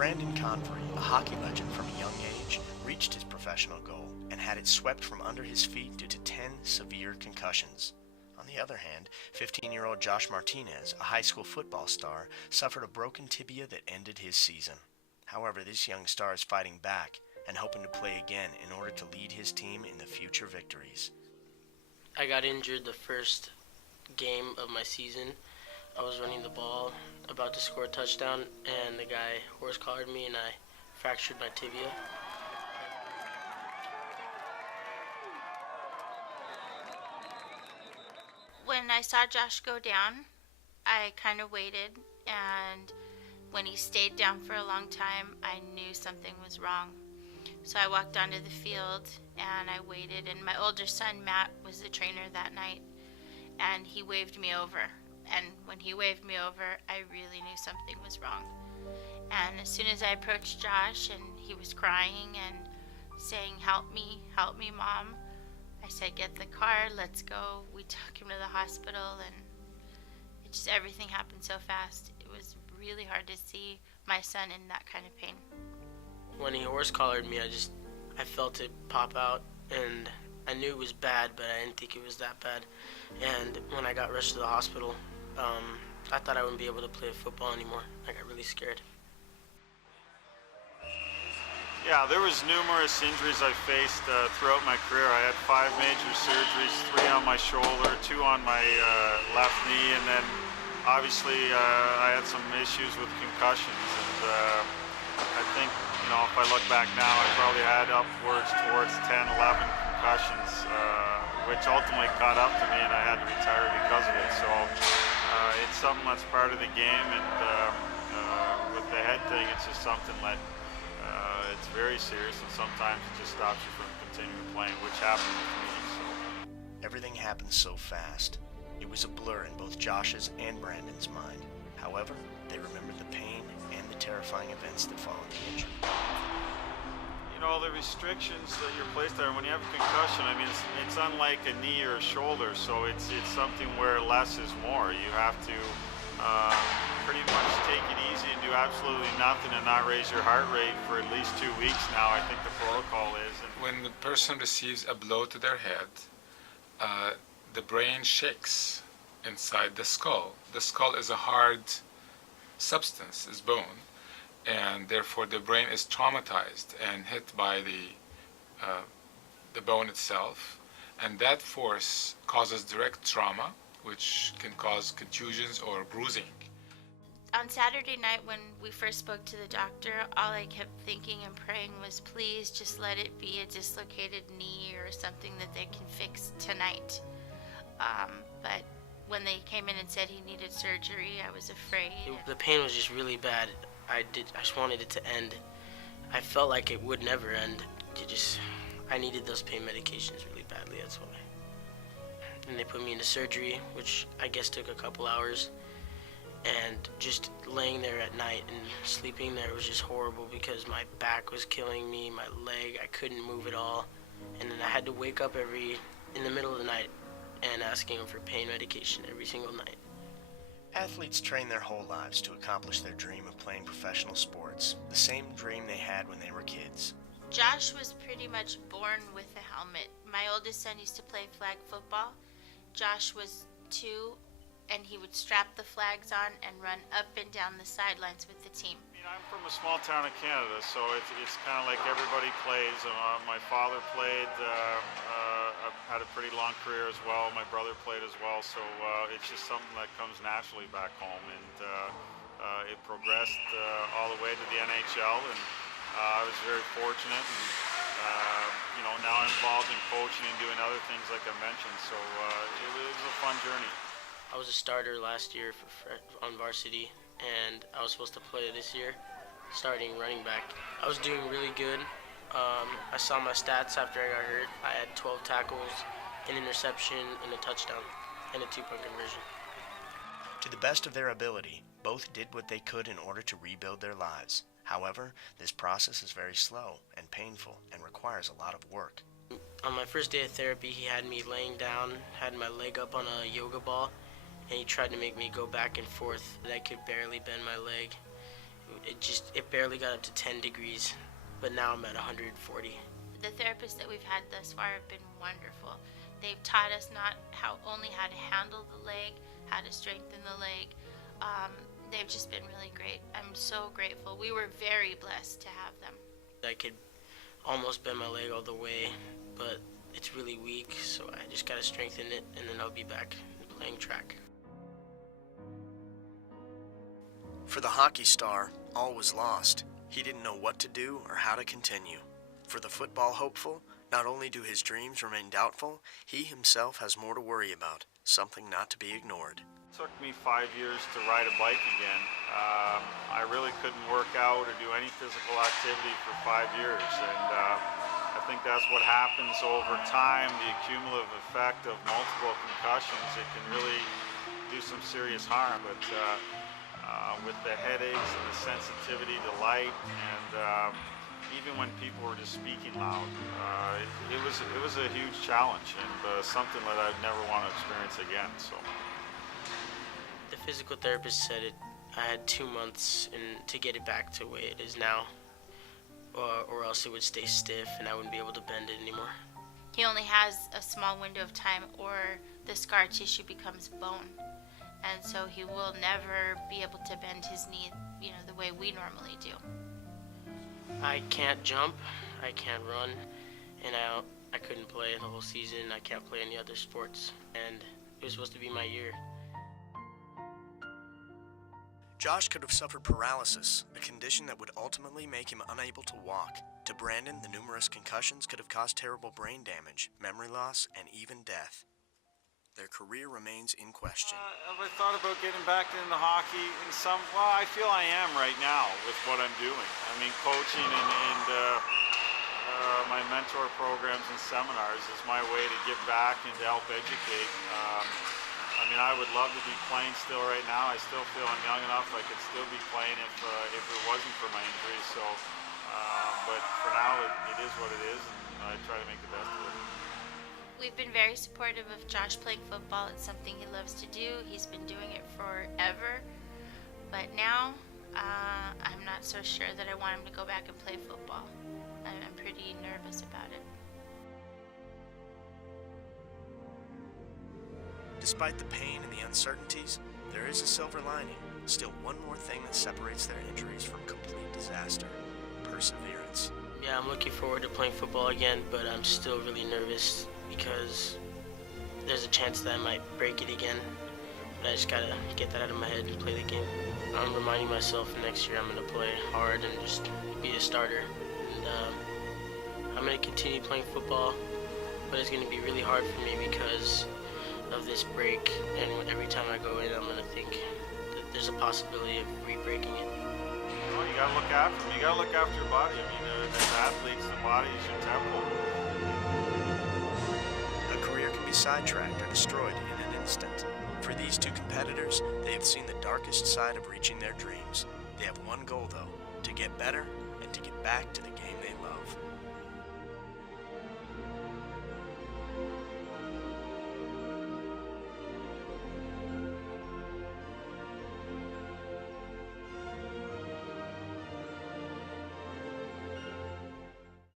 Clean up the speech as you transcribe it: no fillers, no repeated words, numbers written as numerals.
Brandon Convery, a hockey legend from a young age, reached his professional goal and had it swept from under his feet due to 10 severe concussions. On the other hand, 15-year-old Josh Martinez, a high school football star, suffered a broken tibia that ended his season. However, this young star is fighting back and hoping to play again in order to lead his team in the future victories. I got injured the first game of my season. I was running the ball, about to score a touchdown, and the guy horse-collared me and I fractured my tibia. When I saw Josh go down, I kind of waited, and when he stayed down for a long time, I knew something was wrong. So I walked onto the field and I waited, and my older son Matt was the trainer that night, and he waved me over. And when he waved me over, I really knew something was wrong. And as soon as I approached Josh and he was crying and saying, help me, Mom," I said, "Get the car, let's go." We took him to the hospital, and everything happened so fast. It was really hard to see my son in that kind of pain. When he horse-collared me, I felt it pop out, and I knew it was bad, but I didn't think it was that bad. And when I got rushed to the hospital, I thought I wouldn't be able to play football anymore. I got really scared. Yeah, there was numerous injuries I faced throughout my career. I had 5 major surgeries, 3 on my shoulder, 2 on my left knee, and then obviously I had some issues with concussions. And I think, if I look back now, I probably had upwards towards 10, 11 concussions, which ultimately caught up to me and I had to retire because of it. So it's something that's part of the game, and with the head thing, it's just something that it's very serious, and sometimes it just stops you from continuing playing, which happened with me. So everything happened so fast. It was a blur in both Josh's and Brandon's mind. However, they remembered the pain and the terrifying events that followed the injury. The restrictions that you're placed there, when you have a concussion, I mean, it's unlike a knee or a shoulder, so it's something where less is more. You have to pretty much take it easy and do absolutely nothing and not raise your heart rate for at least 2 weeks now, I think the protocol is. When the person receives a blow to their head, the brain shakes inside the skull. The skull is a hard substance, is bone, and therefore the brain is traumatized and hit by the bone itself, and that force causes direct trauma, which can cause contusions or bruising. On Saturday night when we first spoke to the doctor, all I kept thinking and praying was, please just let it be a dislocated knee or something that they can fix tonight. But when they came in and said he needed surgery, I was afraid. The pain was just really bad. I just wanted it to end. I felt like it would never end. I needed those pain medications really badly, that's why. And they put me into surgery, which I guess took a couple hours. And just laying there at night and sleeping there was just horrible because my back was killing me, my leg, I couldn't move at all. And then I had to wake up in the middle of the night and asking them for pain medication every single night. Athletes train their whole lives to accomplish their dream of playing professional sports, the same dream they had when they were kids. Josh was pretty much born with a helmet. My oldest son used to play flag football. Josh was 2, and he would strap the flags on and run up and down the sidelines with the team. I'm from a small town in Canada, so it's kind of like everybody plays. My father played, had a pretty long career as well. My brother played as well, so it's just something that comes naturally back home. And it progressed all the way to the NHL, and I was very fortunate. And now I'm involved in coaching and doing other things like I mentioned, so it was a fun journey. I was a starter last year on varsity, and I was supposed to play this year, starting running back. I was doing really good. I saw my stats after I got hurt. I had 12 tackles, an interception, and a touchdown, and a 2-point conversion. To the best of their ability, both did what they could in order to rebuild their lives. However, this process is very slow and painful and requires a lot of work. On my first day of therapy, he had me laying down, had my leg up on a yoga ball, and he tried to make me go back and forth, but I could barely bend my leg. it barely got up to 10 degrees, but now I'm at 140. The therapists that we've had thus far have been wonderful. They've taught us not only how to handle the leg, how to strengthen the leg. They've just been really great. I'm so grateful. We were very blessed to have them. I could almost bend my leg all the way, but it's really weak, so I just gotta strengthen it, and then I'll be back playing track. For the hockey star, all was lost. He didn't know what to do or how to continue. For the football hopeful, not only do his dreams remain doubtful, he himself has more to worry about, something not to be ignored. It took me 5 years to ride a bike again. I really couldn't work out or do any physical activity for 5 years, and I think that's what happens over time, the cumulative effect of multiple concussions. It can really do some serious harm, but with the headaches and the sensitivity to light, and even when people were just speaking loud, it was a huge challenge, and something that I'd never want to experience again. So the physical therapist said I had 2 months to get it back to the way it is now, or else it would stay stiff and I wouldn't be able to bend it anymore. He only has a small window of time, or the scar tissue becomes bone. And so he will never be able to bend his knee, the way we normally do. I can't jump, I can't run, and I couldn't play the whole season. I can't play any other sports, and it was supposed to be my year. Josh could have suffered paralysis, a condition that would ultimately make him unable to walk. To Brandon, the numerous concussions could have caused terrible brain damage, memory loss, and even death. Their career remains in question. Have I thought about getting back into hockey in I feel I am right now with what I'm doing. I mean, coaching and my mentor programs and seminars is my way to give back and to help educate. I mean, I would love to be playing still right now. I still feel I'm young enough I could still be playing if it wasn't for my injury. So, but for now, it is what it is, and I try to make the best of it. We've been very supportive of Josh playing football. It's something he loves to do. He's been doing it forever. But now, I'm not so sure that I want him to go back and play football. I'm pretty nervous about it. Despite the pain and the uncertainties, there is a silver lining. Still one more thing that separates their injuries from complete disaster: perseverance. Yeah, I'm looking forward to playing football again, but I'm still really nervous because there's a chance that I might break it again. But I just gotta get that out of my head and play the game. I'm reminding myself next year I'm gonna play hard and just be a starter. And I'm gonna continue playing football, but it's gonna be really hard for me because of this break. And every time I go in, I'm gonna think that there's a possibility of re-breaking it. Well, you gotta look after them. You gotta look after your body. I mean, as athletes, the body is your temple. A career can be sidetracked or destroyed in an instant. For these two competitors, they have seen the darkest side of reaching their dreams. They have one goal, though: to get better and to get back to the game they